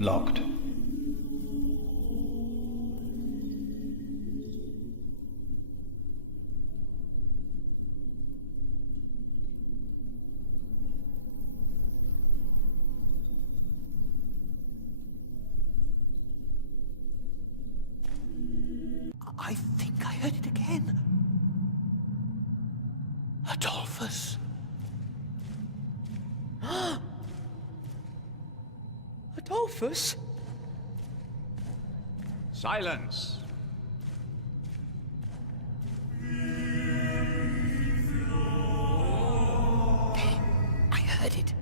Locked. I think I heard it again. Adolphus. Adolphus? Silence! I heard it.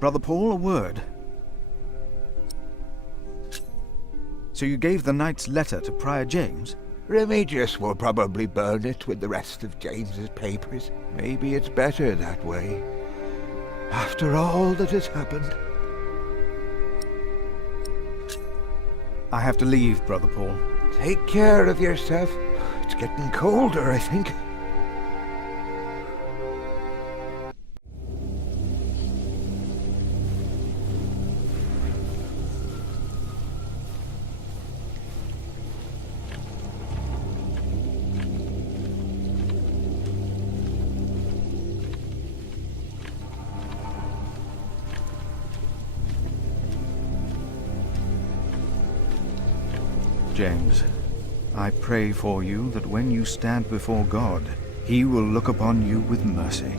Brother Paul, a word. So you gave the knight's letter to Prior James? Remigius will probably burn it with the rest of James's papers. Maybe it's better that way. After all that has happened. I have to leave, Brother Paul. Take care of yourself. It's getting colder, I think. James, I pray for you that when you stand before God, he will look upon you with mercy.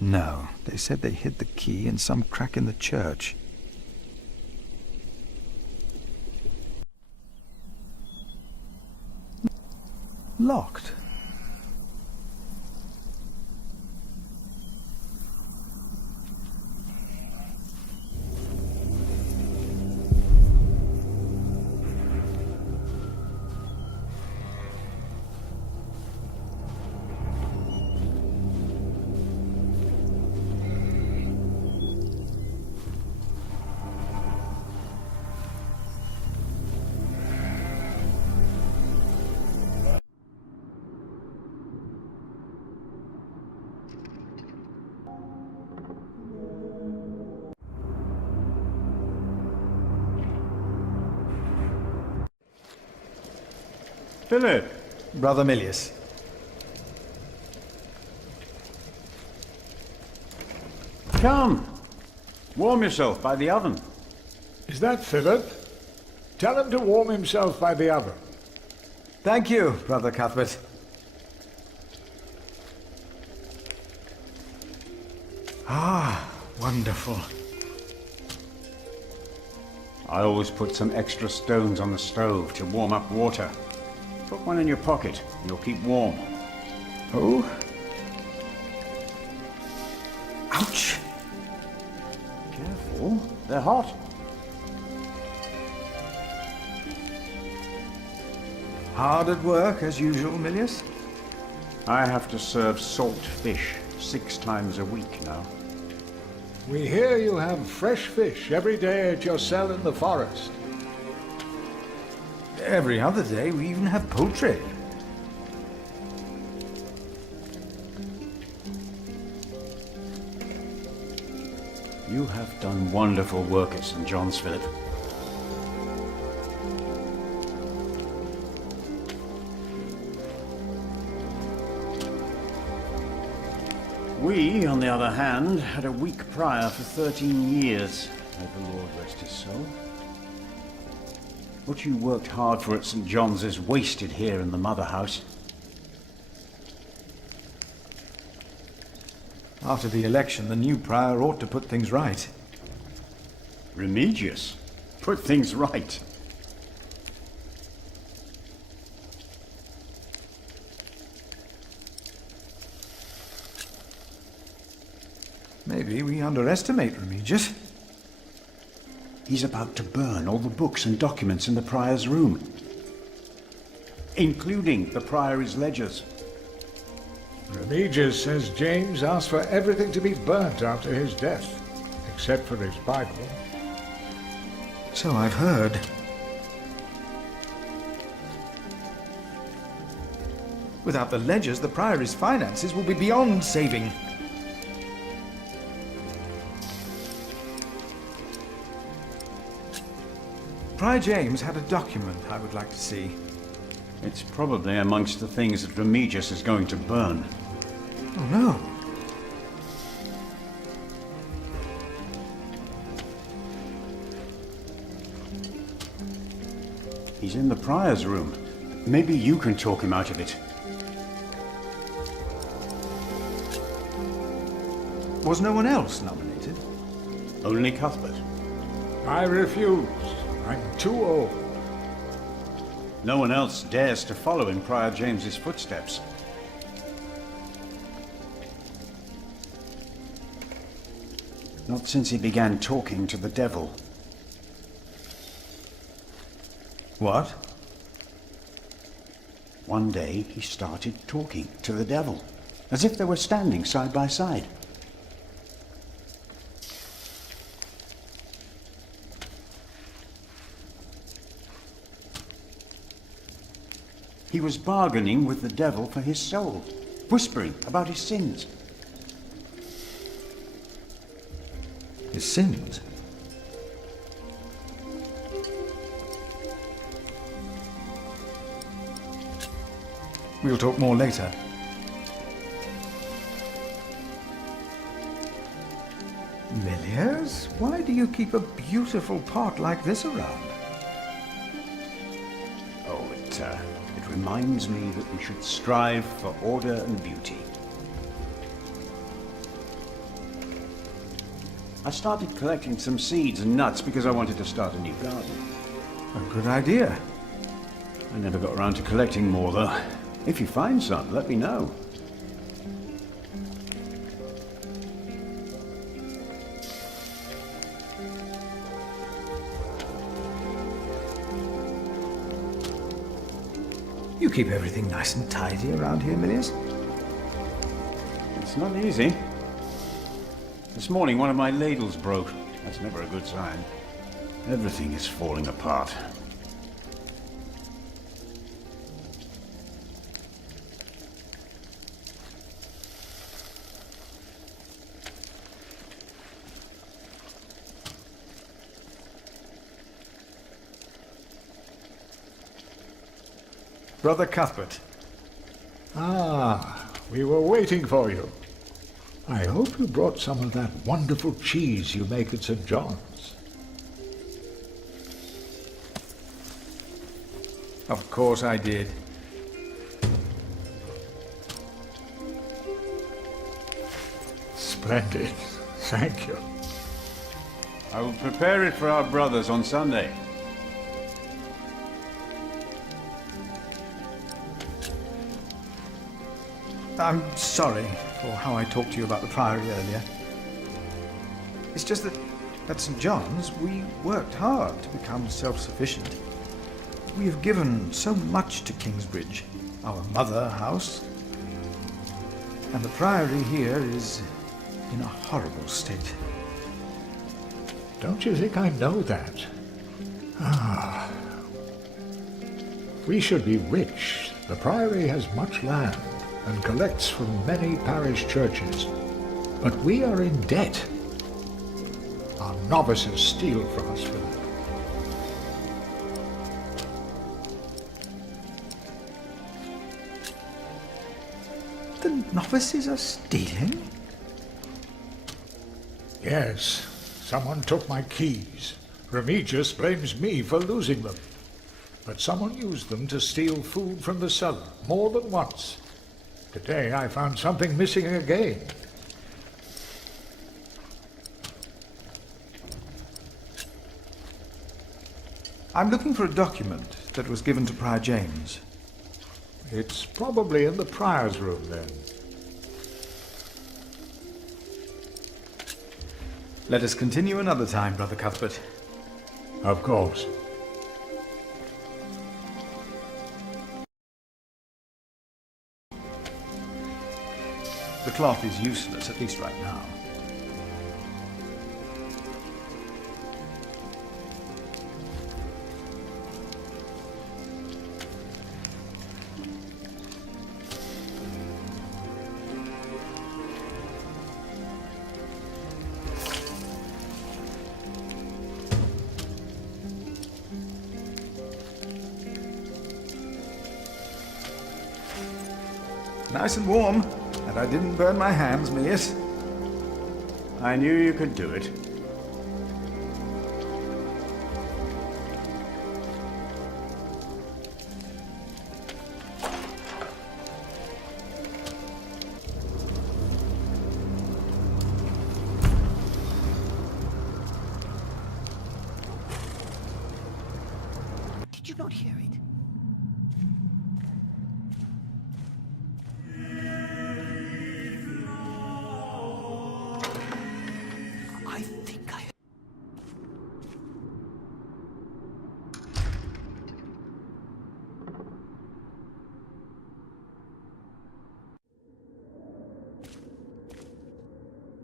No, they said they hid the key in some crack in the church. Locked. Philip! Brother Milius. Come! Warm yourself by the oven. Is that Philip? Tell him to warm himself by the oven. Thank you, Brother Cuthbert. Ah, wonderful. I always put some extra stones on the stove to warm up water. Put one in your pocket, and you'll keep warm. Oh? Ouch! Careful, they're hot. Hard at work, as usual, Milius? I have to serve salt fish 6 times a week now. We hear you have fresh fish every day at your cell in the forest. Every other day, we even have poultry. You have done wonderful work at St. John's, Philip. We, on the other hand, had a weak prior for 13 years. May the Lord rest his soul. What you worked hard for at St. John's is wasted here in the mother house. After the election, the new prior ought to put things right. Remigius? Put things right. Maybe we underestimate Remigius. He's about to burn all the books and documents in the prior's room, including the priory's ledgers. Remigius says James asked for everything to be burnt after his death, except for his Bible. So I've heard. Without the ledgers, the priory's finances will be beyond saving. Prior James had a document I would like to see. It's probably amongst the things that Remigius is going to burn. Oh no. He's in the prior's room. Maybe you can talk him out of it. Was no one else nominated? Only Cuthbert. I refused. I'm too old. No one else dares to follow in Prior James's footsteps. Not since he began talking to the devil. What? One day he started talking to the devil, as if they were standing side by side. He was bargaining with the devil for his soul, whispering about his sins. His sins? We'll talk more later. Milius, why do you keep a beautiful pot like this around? Oh, it reminds me that we should strive for order and beauty. I started collecting some seeds and nuts because I wanted to start a new garden. A good idea. I never got around to collecting more, though. If you find some, let me know. You keep everything nice and tidy around here, Milius. It's not easy. This morning, one of my ladles broke. That's never a good sign. Everything is falling apart. Brother Cuthbert. Ah, we were waiting for you. I hope you brought some of that wonderful cheese you make at St. John's. Of course I did. Splendid. Thank you. I will prepare it for our brothers on Sunday. I'm sorry for how I talked to you about the Priory earlier. It's just that at St. John's, we worked hard to become self-sufficient. We have given so much to Kingsbridge, our mother house. And the priory here is in a horrible state. Don't you think I know that? Ah. We should be rich. The priory has much land and collects from many parish churches. But we are in debt. Our novices steal from us, Philip. The novices are stealing? Yes, someone took my keys. Remigius blames me for losing them. But someone used them to steal food from the cellar, more than once. Today I found something missing again. I'm looking for a document that was given to Prior James. It's probably in the prior's room, then. Let us continue another time, Brother Cuthbert. Of course. The cloth is useless, at least right now. Nice and warm, and I didn't burn my hands, Milius. I knew you could do it. Did you not hear it? I think I...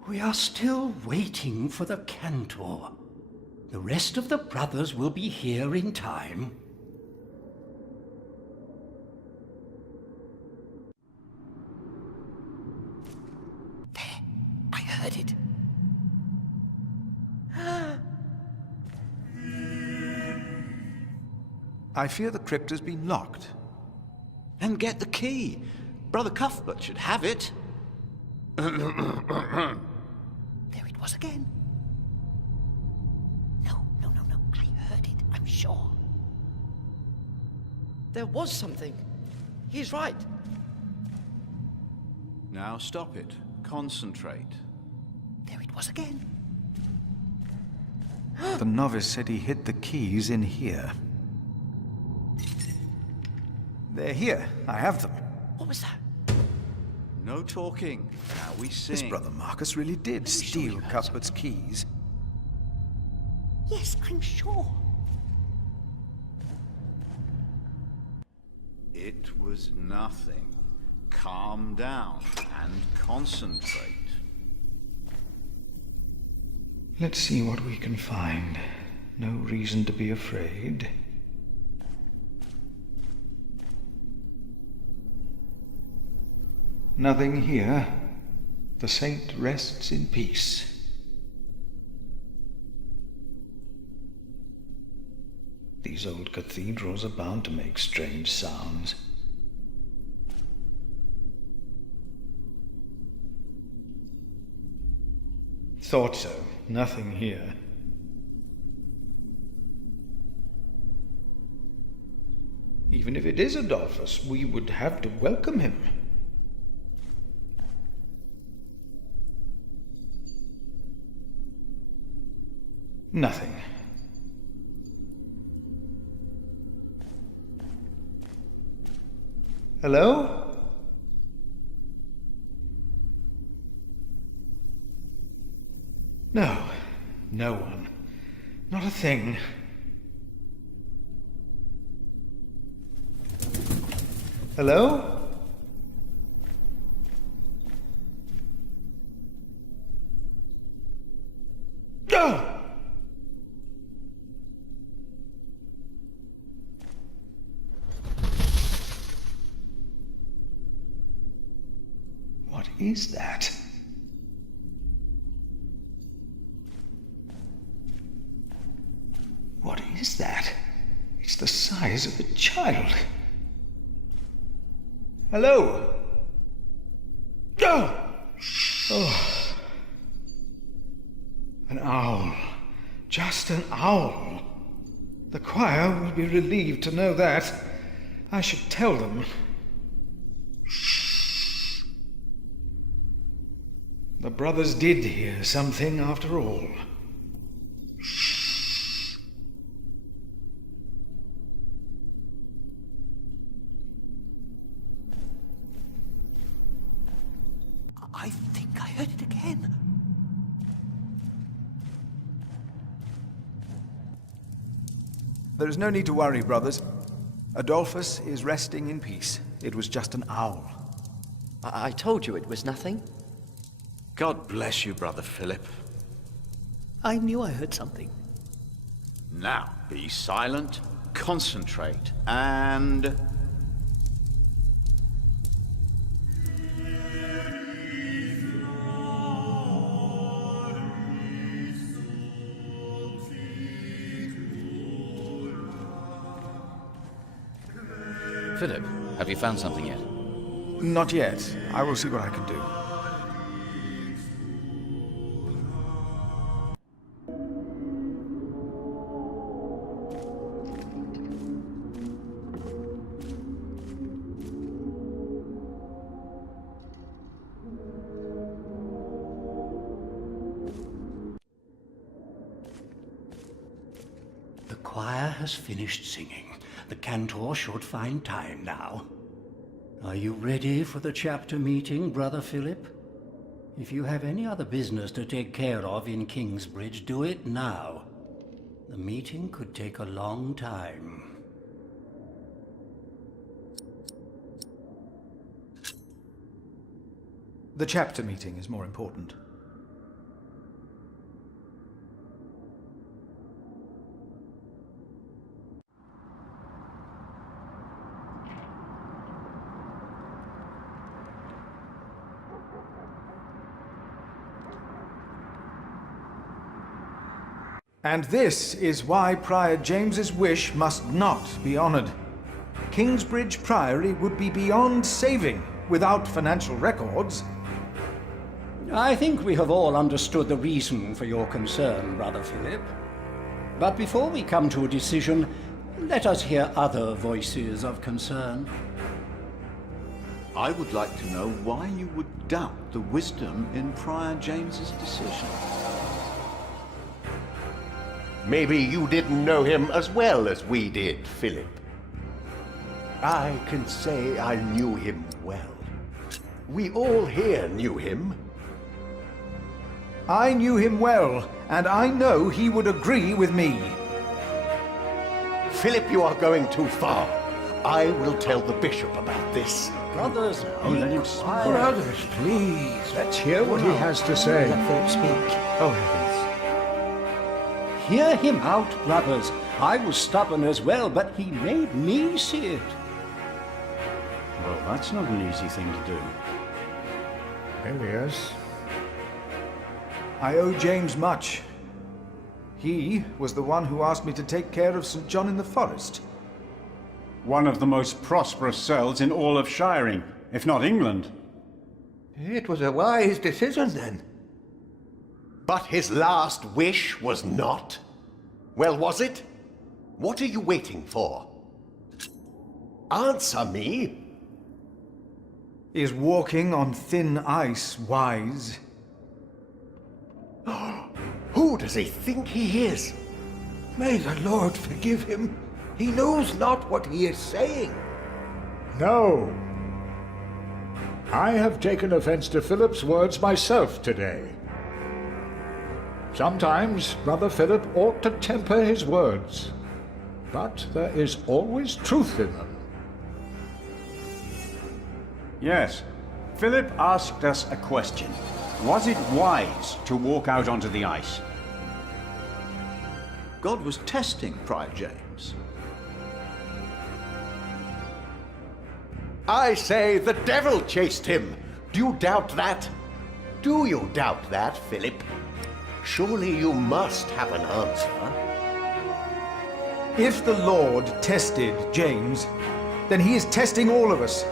We are still waiting for the cantor. The rest of the brothers will be here in time. There, I heard it. I fear the crypt has been locked. Then get the key. Brother Cuthbert should have it. There it was again. No. I heard it, I'm sure. There was something. He's right. Now stop it. Concentrate. There it was again. The novice said he hid the keys in here. They're here. I have them. What was that? No talking. Now we sing. This brother Marcus really did steal Cuthbert's keys. Yes, I'm sure. It was nothing. Calm down and concentrate. Let's see what we can find. No reason to be afraid. Nothing here. The saint rests in peace. These old cathedrals are bound to make strange sounds. Thought so. Nothing here. Even if it is Adolphus, we would have to welcome him. Nothing. Hello? No. No one. Not a thing. Hello? is that? What is that? It's the size of a child. Hello? Oh. An owl. Just an owl. The choir will be relieved to know that. I should tell them. The brothers did hear something after all. I think I heard it again. There is no need to worry, brothers. Adolphus is resting in peace. It was just an owl. I told you it was nothing. God bless you, Brother Philip. I knew I heard something. Now, be silent, concentrate, and... Philip, have you found something yet? Not yet. I will see what I can do. The choir has finished singing. The cantor should find time now. Are you ready for the chapter meeting, Brother Philip? If you have any other business to take care of in Kingsbridge, do it now. The meeting could take a long time. The chapter meeting is more important. And this is why Prior James's wish must not be honored. Kingsbridge Priory would be beyond saving without financial records. I think we have all understood the reason for your concern, Brother Philip. But before we come to a decision, let us hear other voices of concern. I would like to know why you would doubt the wisdom in Prior James's decision. Maybe you didn't know him as well as we did, Philip. I can say I knew him well. We all here knew him. I knew him well, and I know he would agree with me. Philip, you are going too far. I will tell the bishop about this. Brothers, let him speak. Brothers, please, let's hear what he has to say. Let Philip speak. Oh, heavens. hear him out, brothers. I was stubborn as well, but he made me see it. Well, that's not an easy thing to do. Alias. I owe James much. He was the one who asked me to take care of St. John in the Forest. One of the most prosperous cells in all of Shiring, if not England. It was a wise decision, then. But his last wish was not. Well, was it? What are you waiting for? Answer me. Is walking on thin ice wise? Who does he think he is? May the Lord forgive him. He knows not what he is saying. No. I have taken offense to Philip's words myself today. Sometimes Brother Philip ought to temper his words, but there is always truth in them. Yes. Philip asked us a question. Was it wise to walk out onto the ice? God was testing Prior James. I say the devil chased him. Do you doubt that? Do you doubt that, Philip? Surely you must have an answer. If the Lord tested James, then he is testing all of us.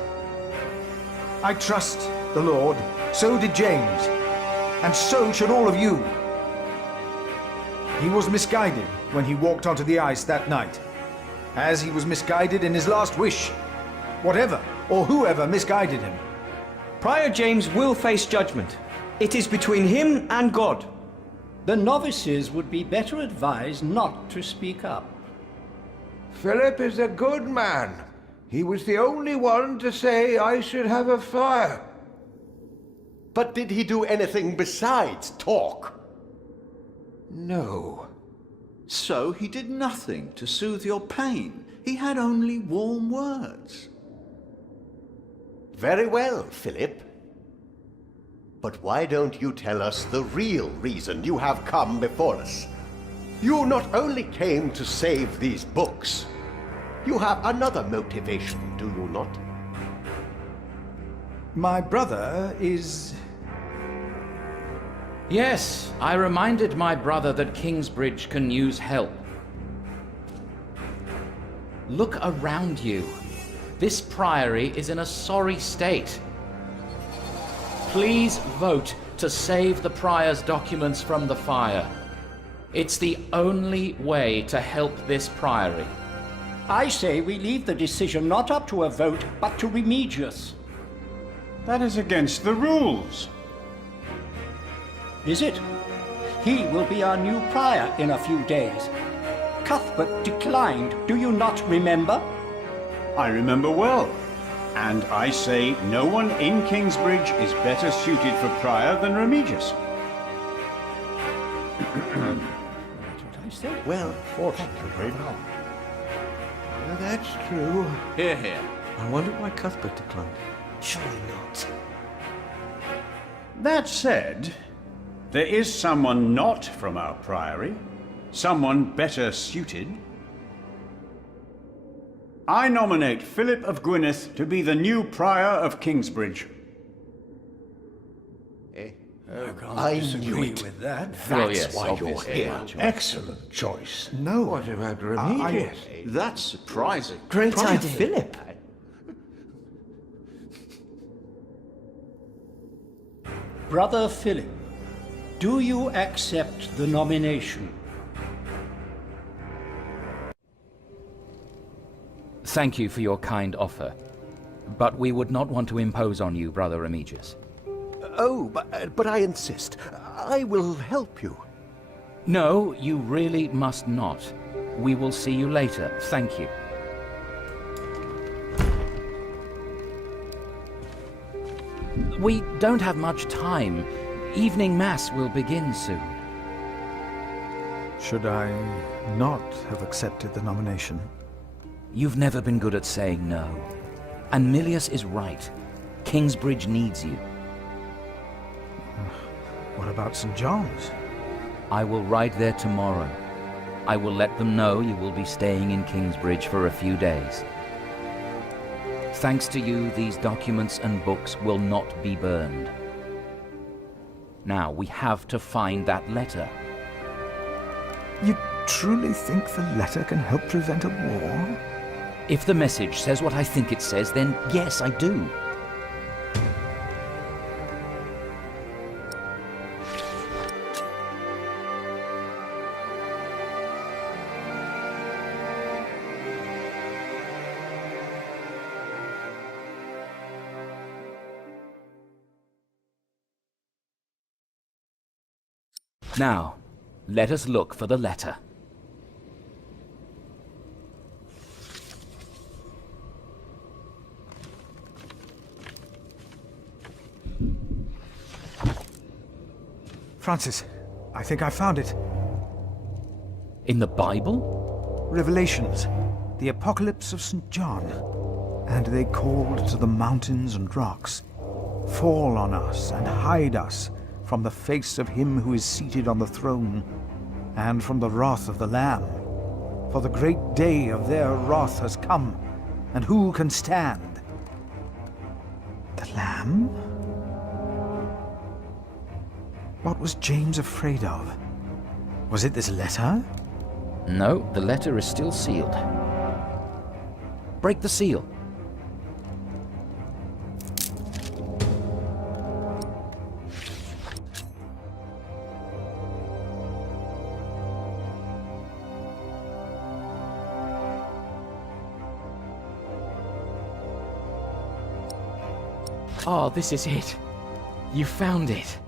I trust the Lord, so did James, and so should all of you. He was misguided when he walked onto the ice that night, as he was misguided in his last wish, whatever or whoever misguided him. Prior James will face judgment. It is between him and God. The novices would be better advised not to speak up. Philip is a good man. He was the only one to say I should have a fire. But did he do anything besides talk? No. So he did nothing to soothe your pain. He had only warm words. Very well, Philip. But why don't you tell us the real reason you have come before us? You not only came to save these books, you have another motivation, do you not? My brother is... Yes, I reminded my brother that Kingsbridge can use help. Look around you. This priory is in a sorry state. Please vote to save the prior's documents from the fire. It's the only way to help this priory. I say we leave the decision not up to a vote, but to Remigius. That is against the rules. Is it? He will be our new prior in a few days. Cuthbert declined, do you not remember? I remember well. And I say no one in Kingsbridge is better suited for prior than Remigius. That's what I said. Well, Fortunately not. That's true. Hear, hear. I wonder why Cuthbert declined. Surely not. That said, there is someone not from our priory, someone better suited. I nominate Philip of Gwynedd to be the new prior of Kingsbridge. I disagree knew it. with that. That's Well, yes, why you're obviously. here. Excellent choice. No. What about Remigius? That's surprising. Great Prior idea. Philip. Brother Philip, do you accept the nomination? Thank you for your kind offer, but we would not want to impose on you, Brother Remigius. Oh, but I insist. I will help you. No, you really must not. We will see you later. Thank you. We don't have much time. Evening Mass will begin soon. Should I not have accepted the nomination? You've never been good at saying no. And Milius is right. Kingsbridge needs you. What about St. John's? I will ride there tomorrow. I will let them know you will be staying in Kingsbridge for a few days. Thanks to you, these documents and books will not be burned. Now, we have to find that letter. You truly think the letter can help prevent a war? If the message says what I think it says, then yes, I do. Now, let us look for the letter. Francis, I think I found it. In the Bible? Revelations, the Apocalypse of St. John. And they called to the mountains and rocks, "Fall on us and hide us from the face of him who is seated on the throne, and from the wrath of the Lamb. For the great day of their wrath has come, and who can stand?" The Lamb? What was James afraid of? Was it this letter? No, the letter is still sealed. Break the seal. Oh, this is it. You found it.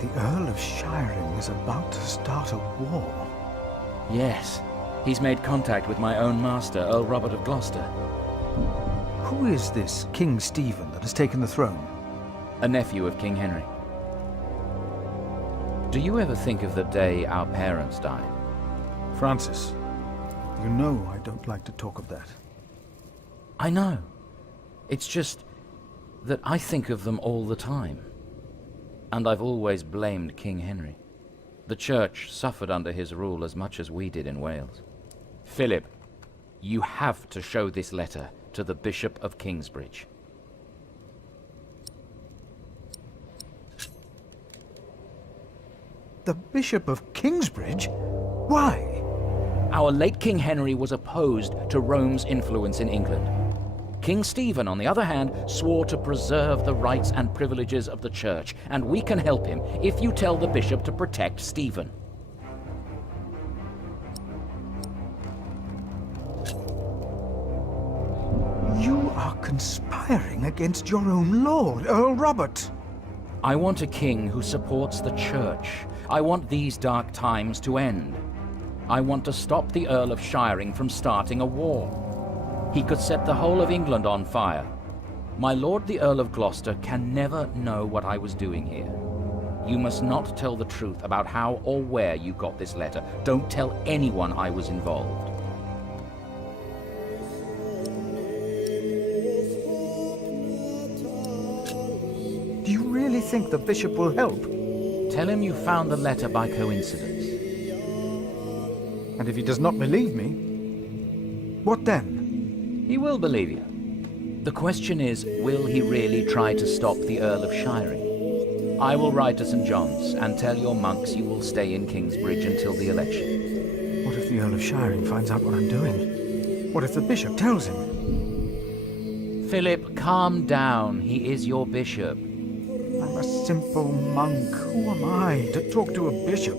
The Earl of Shiring is about to start a war. Yes. He's made contact with my own master, Earl Robert of Gloucester. Who is this King Stephen that has taken the throne? A nephew of King Henry. Do you ever think of the day our parents died? Francis, you know I don't like to talk of that. I know. It's just that I think of them all the time. And I've always blamed King Henry. The Church suffered under his rule as much as we did in Wales. Philip, you have to show this letter to the Bishop of Kingsbridge. The Bishop of Kingsbridge? Why? Our late King Henry was opposed to Rome's influence in England. King Stephen, on the other hand, swore to preserve the rights and privileges of the Church, and we can help him if you tell the bishop to protect Stephen. You are conspiring against your own lord, Earl Robert. I want a king who supports the Church. I want these dark times to end. I want to stop the Earl of Shiring from starting a war. He could set the whole of England on fire. My lord the Earl of Gloucester can never know what I was doing here. You must not tell the truth about how or where you got this letter. Don't tell anyone I was involved. Do you really think the bishop will help? Tell him you found the letter by coincidence. And if he does not believe me, what then? He will believe you. The question is, will he really try to stop the Earl of Shiring? I will ride to St. John's and tell your monks you will stay in Kingsbridge until the election. What if the Earl of Shiring finds out what I'm doing? What if the bishop tells him? Philip, calm down. He is your bishop. I'm a simple monk. Who am I to talk to a bishop?